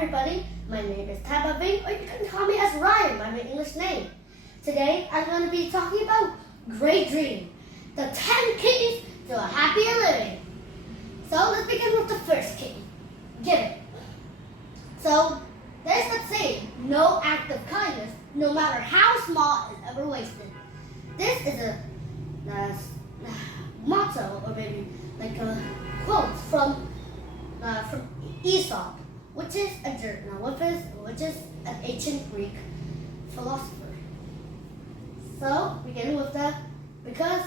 everybody, my name is Ving, or you can call me as Ryan, my English name. Today I'm going to be talking about Great Dream, the 10 keys to a happier living. So let's begin with the first key, giving. So there's that saying, no act of kindness, no matter how small, is ever wasted. This is a motto, or maybe like a quote from Aesop, which is an ancient Greek philosopher. So begin with that because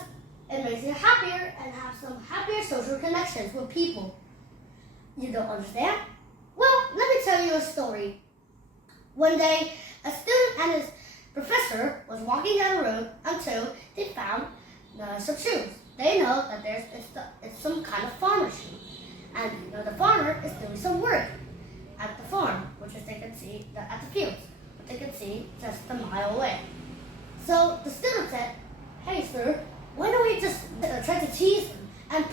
it makes you happier and have some happier social connections with people. You don't understand? Well, let me tell you a story. One day, a student and his professor was walking down the road until they found some shoes. They know that it's some kind of farmer shoe. And the farmer is doing some work at the farm, which they can see at the fields, which they can see just a mile away. So the student said, "Hey sir, why don't we just try to tease them and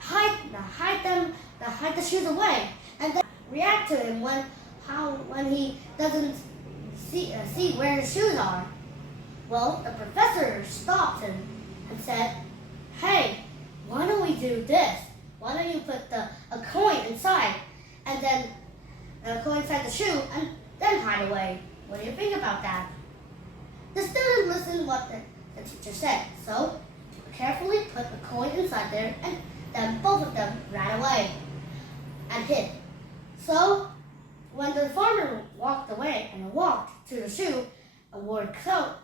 hide the shoes away, and then react to him when he doesn't see where his shoes are?" Well, the professor stopped him and said, "Hey, why don't we do this? Why don't you put a coin inside, and then a coin inside the shoe, and then hide away? What do you think about that?" The student listened what the teacher said, so carefully put a coin inside there, and then both of them ran away and hid. So when the farmer walked away and walked to the shoe and wore a coat,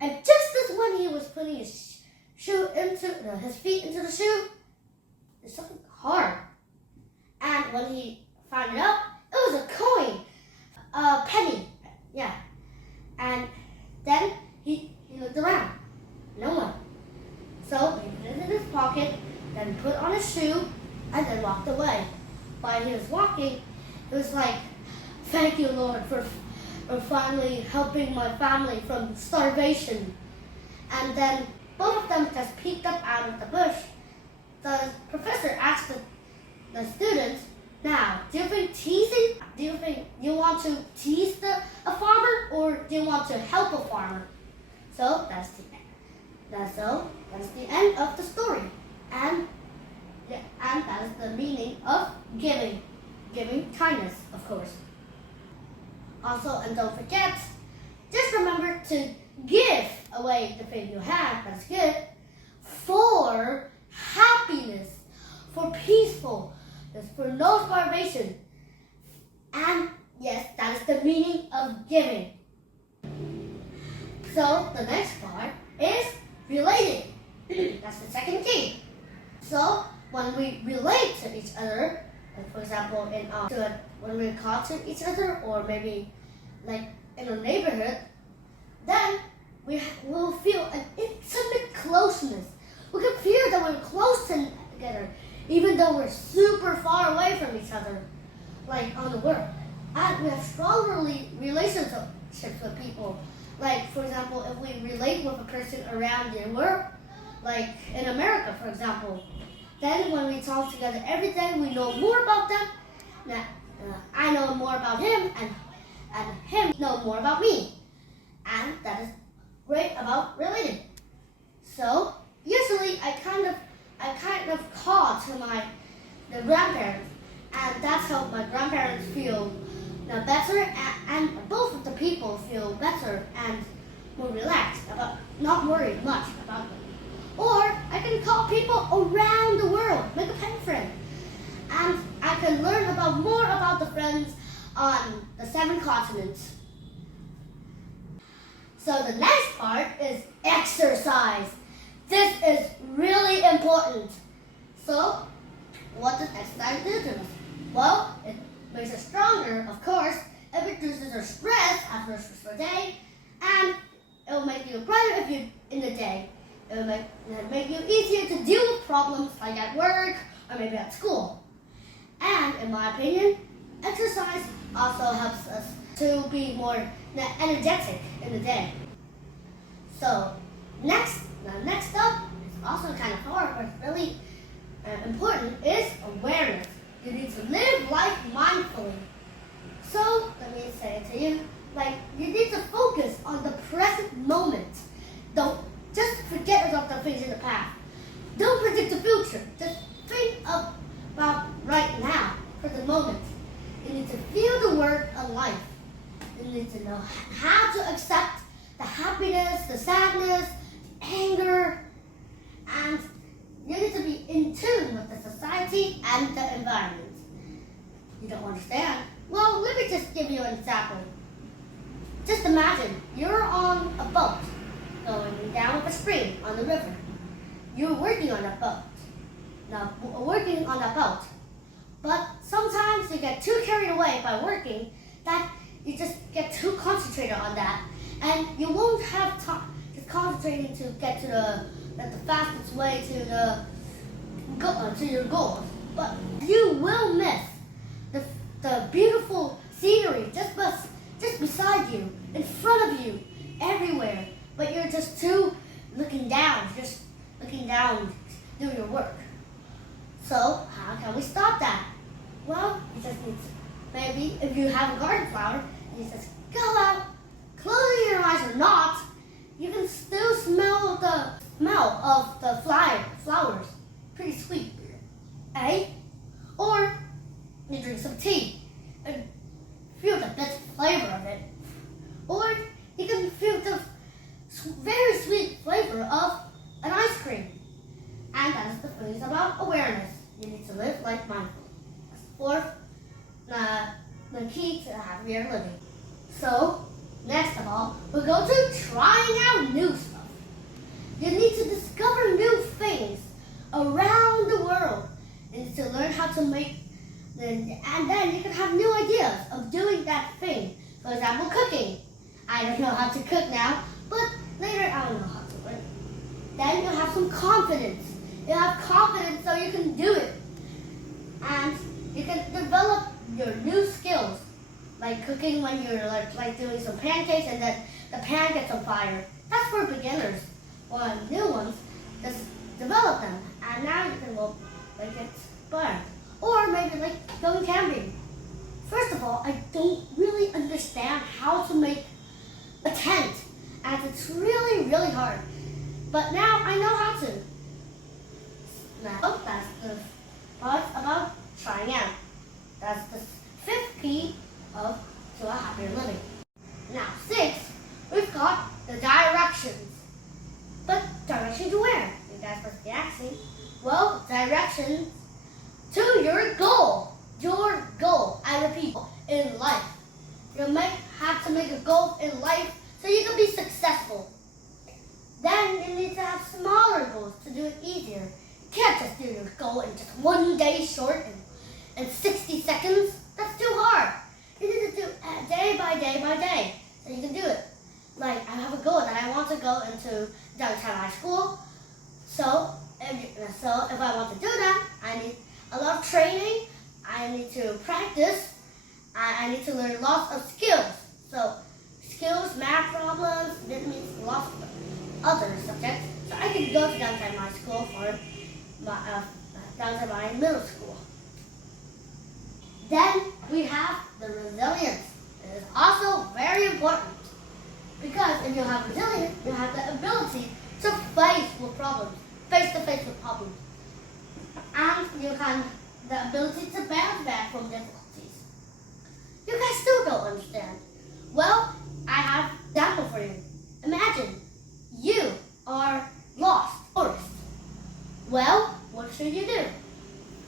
and just as when he was putting his feet into the shoe, there's something hard. And when he found it out, it was a coin, a penny, yeah. And then he looked around, no one. So he put it in his pocket, then put on his shoe, and then walked away. While he was walking, it was like, "Thank you, Lord, for finally helping my family from starvation." And then both of them just peeked up out of the bush. The professor asked the students, "Now, do you think you want to tease a farmer, or do you want to help a farmer?" So that's the end of the story. And that is the meaning of giving kindness, of course. Also, and don't forget, just remember to give away the thing you have, that's good, for happiness, for peacefulness, for no starvation. And yes, that is the meaning of giving. So the next part is relating. That's the second key. So when we relate to each other, like for example when we talk to each other, or maybe like in a neighborhood, then we will feel an intimate closeness. We can feel that we're close together, even though we're super far away from each other, like on the work. And we have stronger relationships with people. Like, for example, if we relate with a person around the world, like in America, for example, then when we talk together every day, we know more about them. I know more about him, and him know more about me. And that is great about relating. So usually I kind of call to the grandparents, and that's how my grandparents feel better, and both of the people feel better and more relaxed, about not worried much about them. Or I can call people around the world, make a pen friend, and I can learn more about the friends on the 7 continents. So the next part is exercise. This is really important. So what does exercise do to us? Well, it makes us stronger, of course. It reduces our stress after a stressful day, and it will make you brighter in the day. It will make you easier to deal with problems like at work or maybe at school. And in my opinion, exercise also helps us to be more energetic in the day. So next up, is also kind of hard, but really important, is awareness. You need to live life mindfully. me say it to you. Like, you need to focus on the present moment. Don't just forget about the things in the past. Don't predict the future. Just think about right now, for the moment. You need to feel the word of life. You need to know how to accept the happiness, the sadness, the anger, and you need to be in tune with the society and the environment. You don't understand? Well, let me just give you an example. Just imagine you're on a boat going down a stream on the river. You're working on a boat. Now, working on a boat. But sometimes you get too carried away by working that you just get too concentrated on that, and you won't have time just concentrating to get to the fastest way to your goal. But you will miss the beautiful scenery just beside you, in front of you, everywhere. But you're just too looking down doing your work. So how can we stop that? Well, you just need to, maybe if you have a garden flower, you just go out, closing your eyes or not, you can still smell the smell of the flowers. Pretty sweet, eh? Or you drink some tea and feel the best flavor of it. Or you can feel the very sweet flavor of an ice cream. And that's the things about awareness. You need to live like mindful. Fourth, the key to happier living. So, next of all, we'll go to trying out new stuff. You need to discover new things around the world. You need to learn how to make, and then you can have new ideas of doing that thing. For example, cooking. I don't know how to cook now, but later I'll know how to learn. Then you'll have some confidence. You have confidence so you can do it. And you can develop your new skills, like cooking when you're like doing some pancakes and then the pan gets on fire. That's for beginners. Well, new ones, just develop them, and now you can go like it's burned. Or maybe like going camping. First of all, I don't really understand how to make a tent, and it's really, really hard. But now I know how to. Now that's the part about trying out. That's the fifth key to a happier living. Now, sixth, we've got the directions. But direction to where? You guys must be asking. Well, directions to your goal. Your goal, I repeat, in life. You might have to make a goal in life so you can be successful. Then you need to have smaller goals to do it easier. You can't just do your goal in just one day short and 60 seconds. That's too hard. You need to do it day by day by day so you can do it. Like, I have a goal that I want to go into downtown high school. So if I want to do that, I need a lot of training. I need to practice. I need to learn lots of skills. So skills, math problems, Vietnamese, lots of other subjects. So I can go to downtown high school for downtown my middle school. Then we have the resilience. It is also very important because if you have resilience, you have the ability to face with problems, face to face with problems, and you have the ability to bounce back from difficulties. You guys still don't understand. Well, I have an example for you. Imagine you are lost in the forest. Well, what should you do?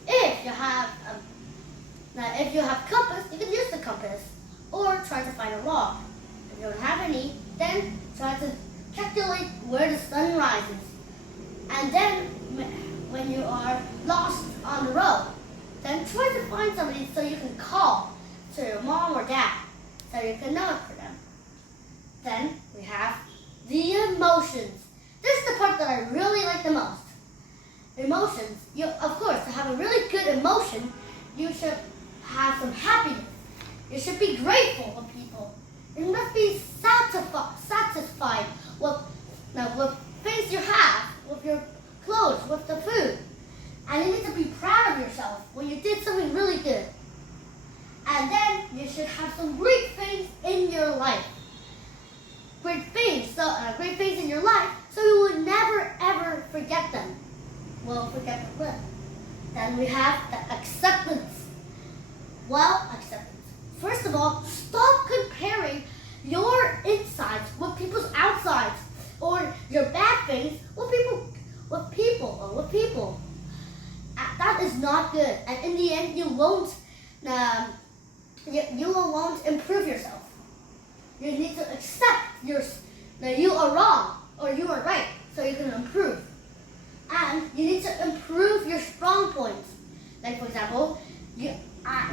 If you have compass, you can use the compass or try to find a log. If you don't have any, then try to calculate where the sun rises. And then when you are lost on the road, then try to find somebody so you can call to your mom or dad so you can know it for them. Then we have the emotions. This is the part that I really like the most. Emotions. Of course, to have a really good emotion, you should have some happiness. You should be grateful for people. You must be satisfied with things you have, with your clothes, with the food. And you need to be proud of yourself when you did something really good. And then you should have some great things life. Great things in your life, so you will never ever forget them. Well, forget them. Then we have the acceptance. Well, acceptance. First of all, stop comparing your insides with people's outsides, or your bad things with people. That is not good, and in the end, you won't improve yourself. You need to accept that you are wrong or you are right, so you can improve. And you need to improve your strong points. Like for example,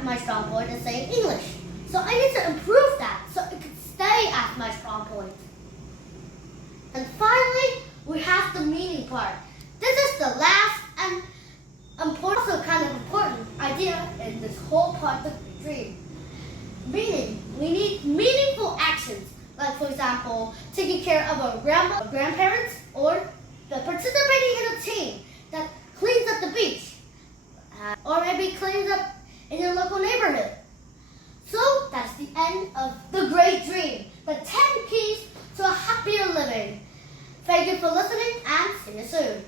my strong point is saying English, so I need to improve that so it can stay as my strong point. And finally, we have the meaning part. This is the last and also kind of important idea in this whole part of the dream. Meaning, we need meaningful actions, like for example, taking care of our grandparents, or participating in a team that cleans up the beach, or maybe cleans up in your local neighborhood. So that's the end of the great dream, the 10 keys to a happier living. Thank you for listening, and see you soon.